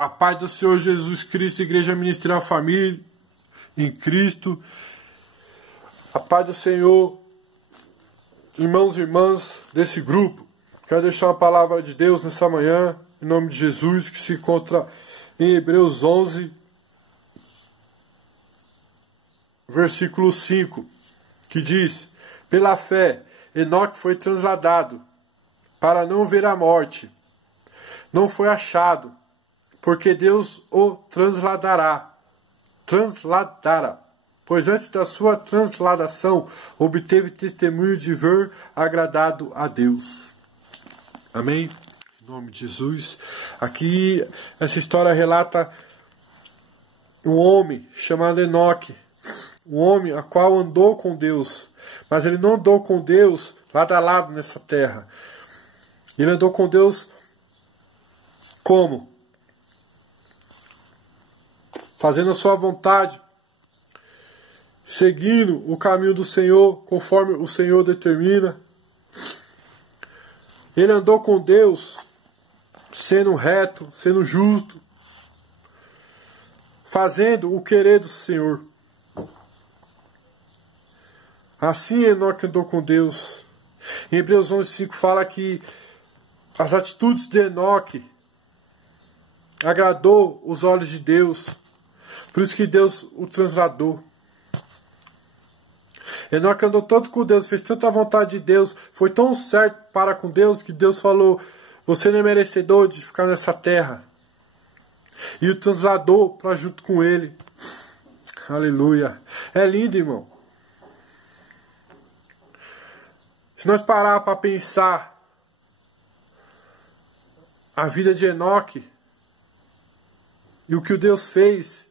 A paz do Senhor Jesus Cristo, Igreja Ministerial Família, em Cristo. A paz do Senhor, irmãos e irmãs desse grupo. Quero deixar uma palavra de Deus nessa manhã, em nome de Jesus, que se encontra em Hebreus 11, versículo 5, que diz: pela fé, Enoque foi transladado para não ver a morte. Não foi achado, porque Deus o transladará. Pois antes da sua transladação, obteve testemunho de ver agradado a Deus. Amém? Em nome de Jesus. Aqui, essa história relata um homem chamado Enoque. Um homem a qual andou com Deus. Mas ele não andou com Deus lado a lado nessa terra. Ele andou com Deus como? Fazendo a sua vontade, seguindo o caminho do Senhor, conforme o Senhor determina. Ele andou com Deus, sendo reto, sendo justo, fazendo o querer do Senhor. Assim Enoque andou com Deus. Em Hebreus 11:5 fala que as atitudes de Enoque agradou os olhos de Deus. Por isso que Deus o transladou. Enoque andou tanto com Deus, fez tanta vontade de Deus, foi tão certo para com Deus, que Deus falou: você não é merecedor de ficar nessa terra. E o transladou para junto com ele. Aleluia. É lindo, irmão. Se nós parar para pensar a vida de Enoque e o que o Deus fez,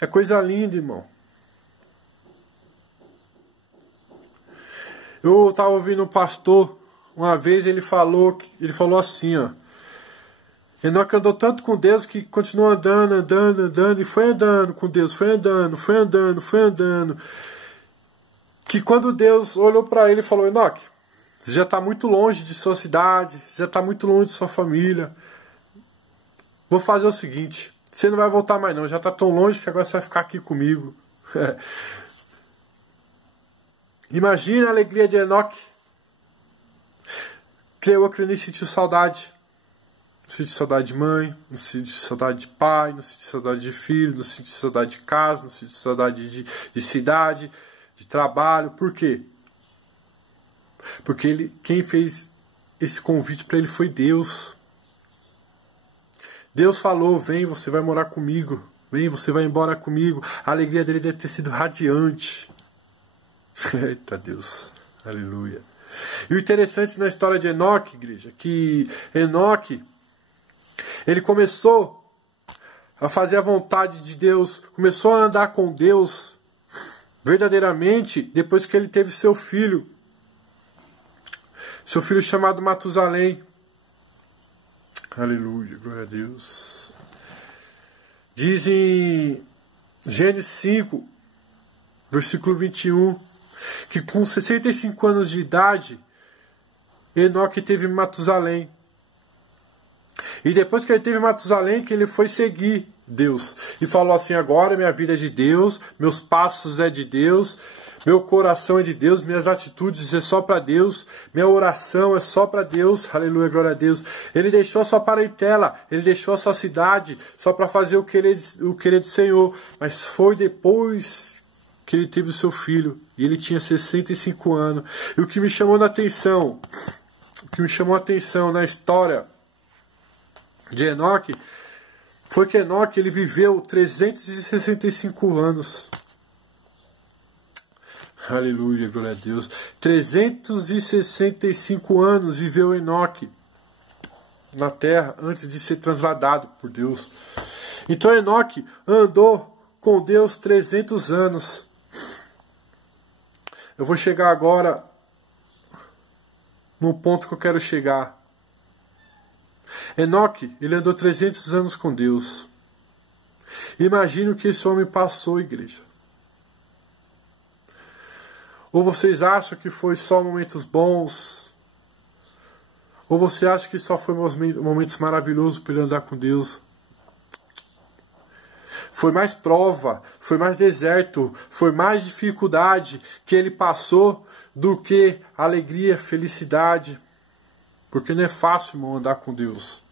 é coisa linda, irmão. Eu estava ouvindo um pastor, uma vez ele falou assim, ó: Enoque andou tanto com Deus que continuou andando, e foi andando com Deus, foi andando, que quando Deus olhou para ele e falou: Enoque, você já está muito longe de sua cidade, já está muito longe de sua família. Vou fazer o seguinte: você não vai voltar mais não, já está tão longe que agora você vai ficar aqui comigo. Imagina a alegria de Enoque. Eu creio, ele sentiu saudade. Não sentiu saudade de mãe, não sentiu saudade de pai, não sentiu saudade de filho, não sentiu saudade de casa, não sentiu saudade de cidade, de trabalho. Por quê? Porque quem fez esse convite para ele foi Deus. Deus falou: vem, você vai morar comigo. Vem, você vai embora comigo. A alegria dele deve ter sido radiante. Eita Deus. Aleluia. E o interessante na história de Enoque, igreja, que Enoque, ele começou a fazer a vontade de Deus, começou a andar com Deus verdadeiramente depois que ele teve seu filho chamado Matusalém. Aleluia, glória a Deus. Diz em Gênesis 5, versículo 21, que com 65 anos de idade, Enoque teve Matusalém. E depois que ele teve Matusalém, que ele foi seguir Deus. E falou assim: agora minha vida é de Deus, meus passos é de Deus, meu coração é de Deus, minhas atitudes é só para Deus, minha oração é só para Deus. Aleluia, glória a Deus. Ele deixou a sua parentela, ele deixou a sua cidade, só para fazer o querer do Senhor. Mas foi depois que ele teve o seu filho, e ele tinha 65 anos. E o que me chamou a atenção na história de Enoque, foi que Enoque, ele viveu 365 anos. Aleluia, glória a Deus. 365 anos viveu Enoque na terra, antes de ser transladado por Deus. Então Enoque andou com Deus 300 anos. Eu vou chegar agora no ponto que eu quero chegar. Enoque, ele andou 300 anos com Deus. Imagina o que esse homem passou, igreja. Ou vocês acham que foi só momentos bons? Ou você acha que só foi momentos maravilhosos para ele andar com Deus? foi mais prova, foi mais deserto, foi mais dificuldade que ele passou do que alegria, felicidade. Porque não é fácil, irmão, andar com Deus.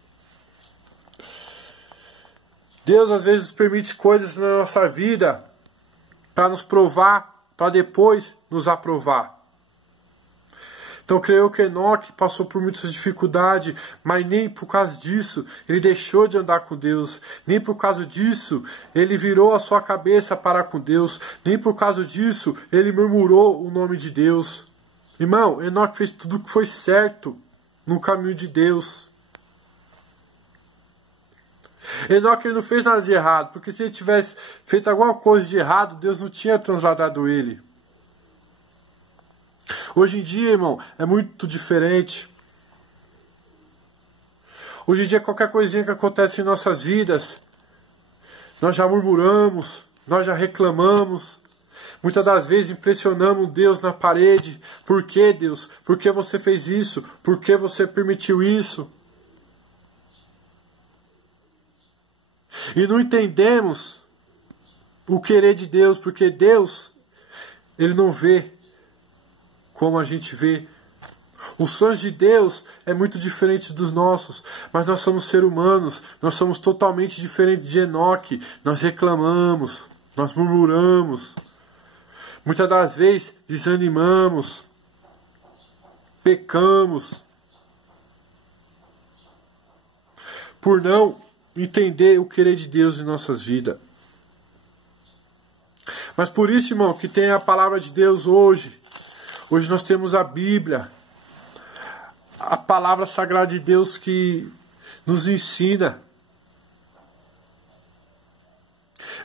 Deus às vezes permite coisas na nossa vida para nos provar, para depois nos aprovar. Então creio que Enoque passou por muitas dificuldades, mas nem por causa disso ele deixou de andar com Deus, nem por causa disso ele virou a sua cabeça para com Deus, nem por causa disso ele murmurou o nome de Deus. Irmão, Enoque fez tudo o que foi certo no caminho de Deus. Enoque ele não fez nada de errado, porque se ele tivesse feito alguma coisa de errado, Deus não tinha transladado ele. Hoje em dia, irmão, é muito diferente. Hoje em dia, qualquer coisinha que acontece em nossas vidas, nós já murmuramos, nós já reclamamos. Muitas das vezes impressionamos Deus na parede. Por que, Deus? Por que você fez isso? Por que você permitiu isso? E não entendemos o querer de Deus, porque Deus, Ele não vê como a gente vê. Os sonhos de Deus é muito diferente dos nossos, mas nós somos seres humanos, nós somos totalmente diferentes de Enoque. Nós reclamamos, nós murmuramos, muitas das vezes desanimamos, pecamos, por não entender o querer de Deus em nossas vidas. Mas por isso, irmão, que tem a palavra de Deus hoje. Hoje nós temos a Bíblia, a palavra sagrada de Deus que nos ensina.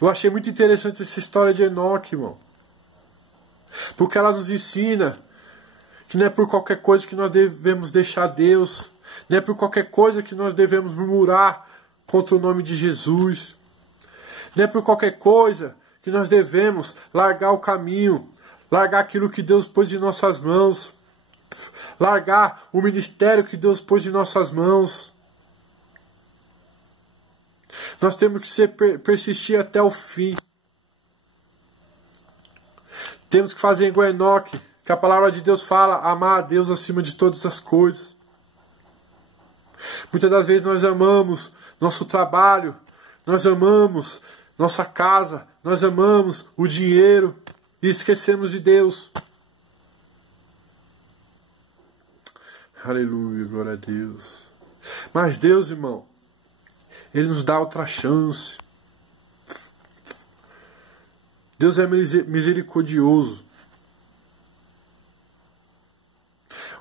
Eu achei muito interessante essa história de Enoque, irmão. Porque ela nos ensina que não é por qualquer coisa que nós devemos deixar Deus. Não é por qualquer coisa que nós devemos murmurar contra o nome de Jesus. Não é por qualquer coisa que nós devemos largar o caminho, largar aquilo que Deus pôs em nossas mãos, largar o ministério que Deus pôs em nossas mãos. Nós temos que persistir até o fim. Temos que fazer igual Enoque, que a palavra de Deus fala, amar a Deus acima de todas as coisas. Muitas das vezes nós amamos nosso trabalho, nós amamos nossa casa, nós amamos o dinheiro e esquecemos de Deus. Aleluia, glória a Deus. Mas Deus, irmão, Ele nos dá outra chance. Deus é misericordioso.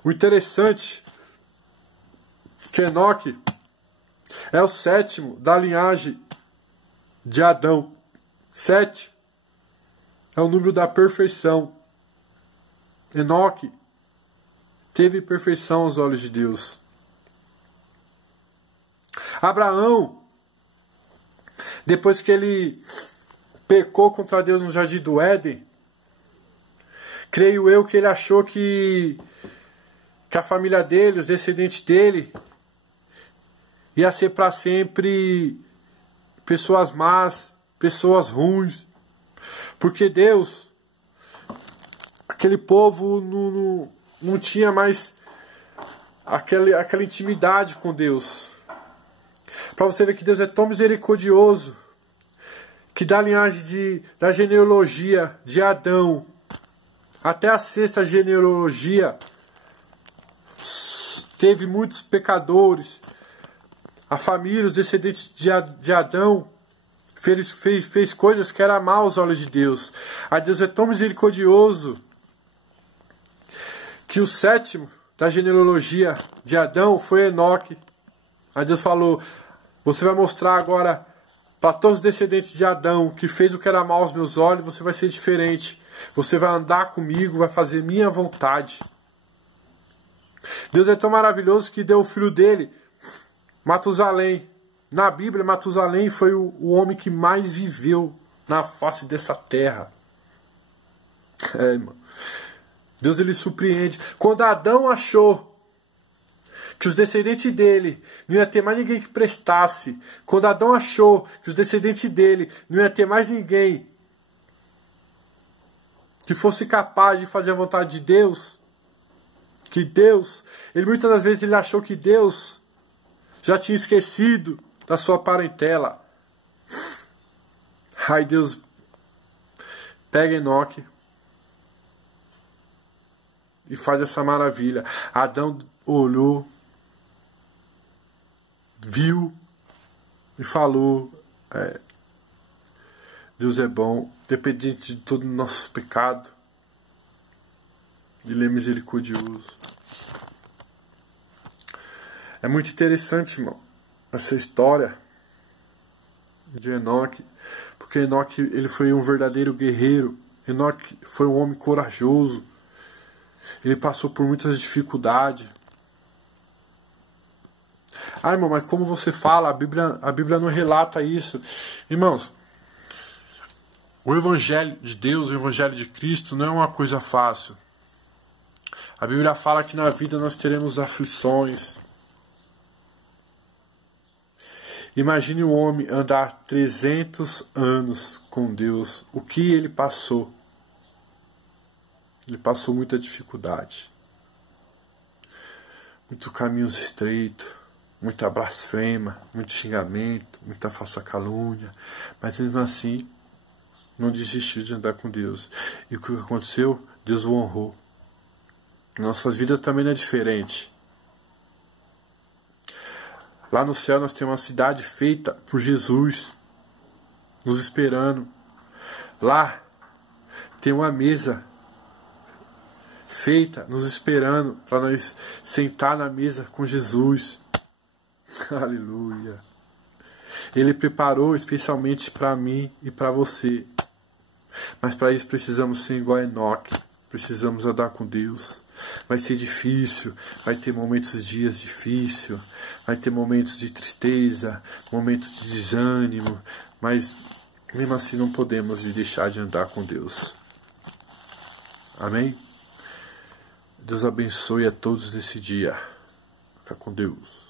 O interessante é que Enoque é o sétimo da linhagem de Adão. 7 é o número da perfeição. Enoque teve perfeição aos olhos de Deus. Abraão, depois que ele pecou contra Deus no jardim do Éden, creio eu que ele achou que a família dele, os descendentes dele, ia ser para sempre pessoas más, pessoas ruins. Porque Deus, aquele povo não tinha mais aquela intimidade com Deus. Para você ver que Deus é tão misericordioso, que da linhagem da genealogia de Adão até a 6ª genealogia, teve muitos pecadores. A família, os descendentes de Adão, fez coisas que eram mal aos olhos de Deus. A Deus é tão misericordioso que o 7º da genealogia de Adão foi Enoque. A Deus falou, você vai mostrar agora para todos os descendentes de Adão que fez o que era mal aos meus olhos, você vai ser diferente. Você vai andar comigo, vai fazer minha vontade. Deus é tão maravilhoso que deu o filho dele, Matusalém. Na Bíblia, Matusalém foi o homem que mais viveu na face dessa terra. Irmão. Deus ele surpreende. Quando Adão achou que os descendentes dele não ia ter mais ninguém que prestasse, quando Adão achou que os descendentes dele não ia ter mais ninguém que fosse capaz de fazer a vontade de Deus, que Deus, ele muitas das vezes ele achou que Deus já tinha esquecido da sua parentela. Aí Deus pega Enoque e faz essa maravilha. Adão olhou, viu e falou: Deus é bom, independente de todo o nosso pecado, Ele é misericordioso. É muito interessante, irmão, essa história de Enoque, porque Enoque ele foi um verdadeiro guerreiro. Enoque foi um homem corajoso. Ele passou por muitas dificuldades. Ah, irmão, mas como você fala, a Bíblia não relata isso. Irmãos, o Evangelho de Deus, o Evangelho de Cristo não é uma coisa fácil. A Bíblia fala que na vida nós teremos aflições. Imagine um homem andar 300 anos com Deus. O que ele passou? Ele passou muita dificuldade. Muito caminhos estreitos, muita blasfema, muito xingamento, muita falsa calúnia. Mas mesmo assim, não desistiu de andar com Deus. E o que aconteceu? Deus o honrou. Nossas vidas também não é diferente. Lá no céu nós temos uma cidade feita por Jesus, nos esperando. Lá tem uma mesa feita, nos esperando, para nós sentar na mesa com Jesus. Aleluia. Ele preparou especialmente para mim e para você. Mas para isso precisamos ser igual a Enoque. Precisamos andar com Deus. Vai ser difícil, vai ter momentos, dias difíceis, vai ter momentos de tristeza, momentos de desânimo, mas mesmo assim não podemos deixar de andar com Deus. Amém? Deus abençoe a todos nesse dia. Fica com Deus.